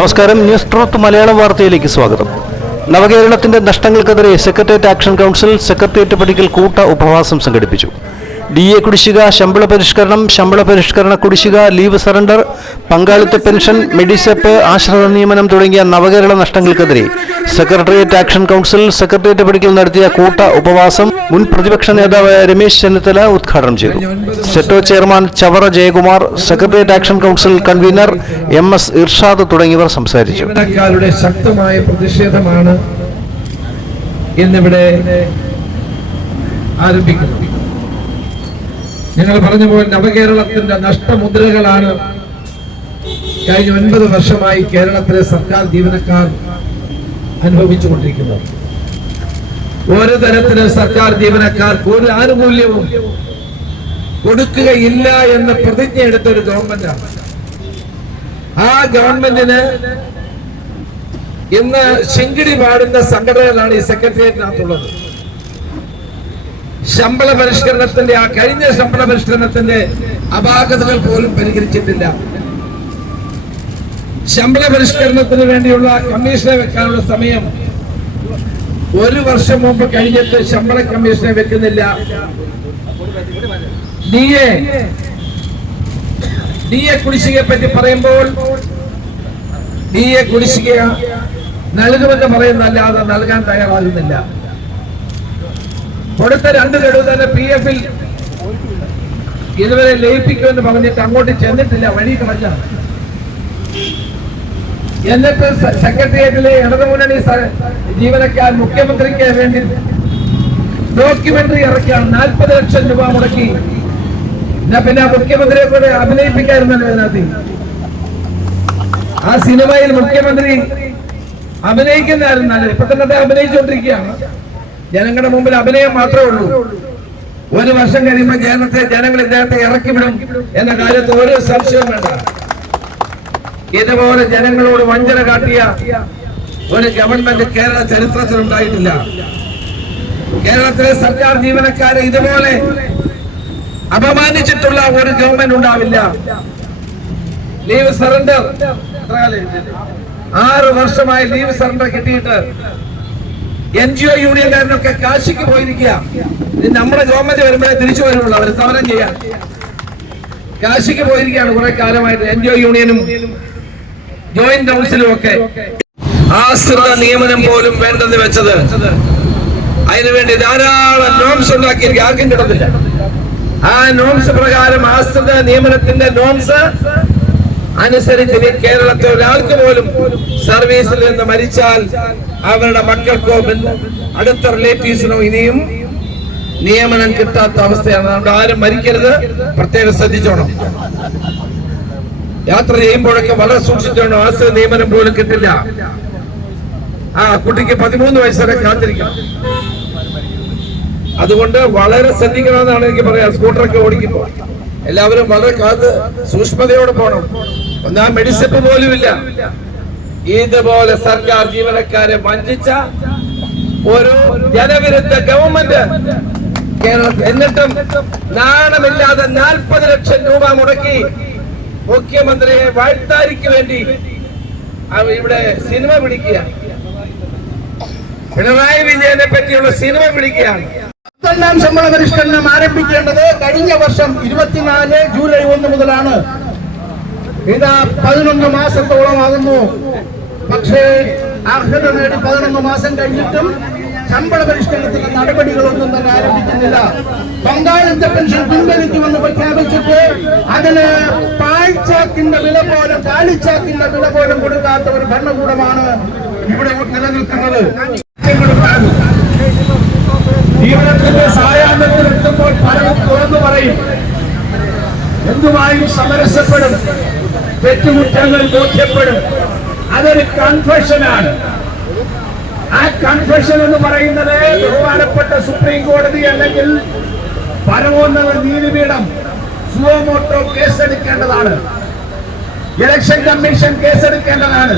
നമസ്കാരം. ന്യൂസ് ട്രോത്ത് മലയാളം വാർത്തയിലേക്ക് സ്വാഗതം. നവകേരളത്തിന്റെ നഷ്ടങ്ങൾക്കെതിരെ സെക്രട്ടേറിയറ്റ് ആക്ഷൻ കൗൺസിൽ സെക്രട്ടേറിയറ്റ് പടിക്കൽ കൂട്ട ഉപവാസം സംഘടിപ്പിച്ചു. ഡി എ കുടിശ്ശിക ശമ്പള പരിഷ്കരണം ശമ്പള പരിഷ്കരണ കുടിശ്ശിക ലീവ് സറണ്ടർ പങ്കാളിത്ത പെൻഷൻ മെഡിസെപ്പ് ആശ്രിത നിയമനം തുടങ്ങിയ നവകേരള നഷ്ടങ്ങൾക്കെതിരെ സെക്രട്ടേറിയറ്റ് ആക്ഷൻ കൗൺസിൽ സെക്രട്ടേറിയറ്റ് പടിക്കൽ നടത്തിയ കൂട്ട ഉപവാസം മുൻ പ്രതിപക്ഷ നേതാവ് രമേശ് ചെന്നിത്തല ഉദ്ഘാടനം ചെയ്തു. SETO chairman Chavara Jayakumar secretariat action council convener M S Irshad തുടങ്ങിയവർ സംസാരിച്ചു. ശക്തമായ പ്രതിഷേധമാണ് ഇന്നിവിടെ ആരംഭിക്കുന്നത്. ഞങ്ങൾ പറഞ്ഞ പോലെ നവകേരളത്തിന്റെ നഷ്ടമുദ്രകളാണ് കഴിഞ്ഞ ഒൻപത് വർഷമായി കേരളത്തിലെ സർക്കാർ ജീവനക്കാർ അനുഭവിച്ചുകൊണ്ടിരിക്കുന്നത്. ഒരു തരത്തിലും സർക്കാർ ജീവനക്കാർക്ക് ഒരു ആനുകൂല്യവും കൊടുക്കുകയില്ല എന്ന പ്രതിജ്ഞ എടുത്ത ഒരു ഗവൺമെന്റാണ്. ആ ഗവൺമെന്റിന് ഇന്ന് ശിങ്കിടി പാടുന്ന സംഘടനകളാണ് ഈ സെക്രട്ടേറിയറ്റിനകത്തുള്ളത്. ശമ്പള പരിഷ്കരണത്തിന്റെ ആ കഴിഞ്ഞ ശമ്പള പരിഷ്കരണത്തിന്റെ അപാകതകൾ പോലും പരിഹരിച്ചിട്ടില്ല. ശമ്പള പരിഷ്കരണത്തിന് വേണ്ടിയുള്ള കമ്മീഷനെ വെക്കാനുള്ള സമയം. ഒരു വർഷം മുമ്പ് കഴിഞ്ഞിട്ട് ശമ്പള കമ്മീഷനെ വെക്കുന്നില്ല. ഡി എ ഡി എ കുടിശ്ശികയെ പറ്റി പറയുമ്പോൾ ഡി എ കുടിശ്ശിക നൽകുമെന്ന് പറയുന്നല്ലാതെ നൽകാൻ തയ്യാറാകുന്നില്ല. കൊടുത്ത രണ്ട് ഗഡു തന്നെ പി എഫിൽ ഇതുവരെ ലയിപ്പിക്കുമെന്ന് പറഞ്ഞിട്ട് അങ്ങോട്ട് ചെന്നിട്ടില്ല വഴി കളഞ്ഞ എന്നിട്ട് സെക്രട്ടേറിയറ്റിലെ ഇടതുമുന്നണി ജീവനക്കാർ മുഖ്യമന്ത്രിക്ക് വേണ്ടി ഡോക്യുമെന്ററി ഇറക്കിയാണ്. നാൽപ്പത് ലക്ഷം രൂപ മുടക്കി. പിന്നെ മുഖ്യമന്ത്രിയെ കൂടെ അഭിനയിപ്പിക്കായിരുന്നല്ലോ ഇതിനകത്ത് ആ സിനിമയിൽ മുഖ്യമന്ത്രി അഭിനയിക്കുന്നതായിരുന്നു. നല്ലത് ഇപ്പൊ തന്നെ അഭിനയിച്ചുകൊണ്ടിരിക്കുകയാണ്. ജനങ്ങളുടെ മുമ്പിൽ അഭിനയം മാത്രമേ ഉള്ളൂ. ഒരു വർഷം കഴിയുമ്പോൾ ജനത്തെ ജനങ്ങൾ ഇദ്ദേഹത്തെ ഇറക്കിവിടും എന്ന കാര്യത്തിൽ ഒരു സംശയവും വേണ്ട. ഇതുപോലെ ജനങ്ങളോട് വഞ്ചന കാട്ടിയ ഒരു ഗവൺമെന്റ് കേരള ചരിത്രത്തിൽ ഉണ്ടായിട്ടില്ല. കേരളത്തിലെ സർക്കാർ ജീവനക്കാരെ ഇതുപോലെ അപമാനിച്ചിട്ടുള്ള ഒരു ഗവൺമെന്റ് ഉണ്ടാവില്ല. ലീവ് സറണ്ടർ ആറ് വർഷമായി ലീവ് സറണ്ടർ കിട്ടിയിട്ട് എൻ ജി ഒ യൂണിയൻകാരനൊക്കെ കാശിക്ക് പോയിരിക്കുക. നമ്മുടെ ഗവൺമെന്റ് വരുമ്പോഴേ തിരിച്ചു വരുള്ളൂ. അവർ സമരം ചെയ്യാൻ. കാശിക്ക് പോയിരിക്കുകയാണ് കുറെ കാലമായിട്ട്. എൻ ജി ഒ യൂണിയനും ജോയിന്റ് കൗൺസിലും ഒക്കെ ആശ്രിത നിയമനം പോലും വേണ്ടെന്ന് വെച്ചത് അതിനുവേണ്ടി ധാരാളം നോംസ് ഉണ്ടാക്കി ആർക്കും കിട്ടത്തില്ല. ആ നോംസ് പ്രകാരം ആശ്രിത നിയമനത്തിന്റെ നോംസ് അനുസരിച്ച് കേരളത്തിൽ ഒരാൾക്ക് പോലും സർവീസിൽ നിന്ന് മരിച്ചാൽ അവരുടെ മക്കൾക്കോ അടുത്ത റിലേറ്റീവ്സിനോ ഇനിയും നിയമനം കിട്ടാത്ത അവസ്ഥയാണ്. അതുകൊണ്ട് ആരും മരിക്കരുത്. പ്രത്യേകം ശ്രദ്ധിച്ചോണം. യാത്ര ചെയ്യുമ്പോഴൊക്കെ വളരെ സൂക്ഷിച്ചാണ് ആശ്രയ നിയമനം പോലും കിട്ടില്ല. ആ കുട്ടിക്ക് പതിമൂന്ന് വയസ്സ് വരെ കാത്തിരിക്കണം. അതുകൊണ്ട് വളരെ ശ്രദ്ധിക്കണമെന്നാണ് എനിക്ക് പറയാം. സ്കൂട്ടറൊക്കെ ഓടിക്കുമ്പോൾ. എല്ലാവരും വളരെ കാത്ത് സൂക്ഷ്മതയോടെ പോകണം. ഒന്നാ മെഡിസിപ്പ് പോലും ഇല്ല ഇതുപോലെ സർക്കാർ ജീവനക്കാരെ വഞ്ചിച്ച ഒരു ജനവിരുദ്ധ ഗവൺമെന്റ് കേരളത്തിൽ എന്നിട്ടും നാണമില്ലാതെ നാൽപ്പത് ലക്ഷം രൂപ മുടക്കി മുഖ്യമന്ത്രിയെ വാഴ്ത്താരിക്ക് വേണ്ടി ഇവിടെ സിനിമ പിടിക്കുക പിണറായി വിജയനെ പറ്റിയുള്ള സിനിമ പിടിക്കുകയാണ്. പത്തൊന്നാം ശമ്പള പരിഷ്കരണം ആരംഭിക്കേണ്ടത് കഴിഞ്ഞ വർഷം ഇരുപത്തിനാല് ജൂലൈ ഒന്ന് മുതലാണ്. ഇതാ പതിനൊന്ന് മാസത്തോളം ആകുന്നു പക്ഷേ അർഹത നേടി പതിനൊന്ന് മാസം കഴിഞ്ഞിട്ടും ശമ്പള പരിഷ്കരണത്തിന് നടപടികളൊന്നും തന്നെ ആരംഭിക്കുന്നില്ല. പങ്കാളിത്ത പെൻഷൻ പിൻവലിക്കുമെന്ന് പ്രഖ്യാപിച്ചിട്ട് അതിന് പാഴ്ചാക്കിന്റെ വില പോലും കാലിച്ചാക്കിന്റെ വില പോലും കൊടുക്കാത്ത ഒരു ഭരണകൂടമാണ് ഇവിടെ നിലനിൽക്കുന്നത്. ജീവിതത്തിന്റെ സായാഹ്നത്തിൽ എത്തുമ്പോൾ പലരും തുറന്നു പറയും. എന്തുമായും സമരസപ്പെടും. തെറ്റുകുറ്റങ്ങൾ ബോധ്യപ്പെടും. അതൊരു കൺഫെഷനാണ് ആ കൺഫെഷൻ എന്ന് പറയുന്നത് ബഹുമാനപ്പെട്ട സുപ്രീം കോടതി അല്ലെങ്കിൽ പരമോന്നത നീതിപീഠം സുവമോട്ടോ കേസെടുക്കേണ്ടതാണ്. Election commission കേസെടുക്കേണ്ടതാണ്.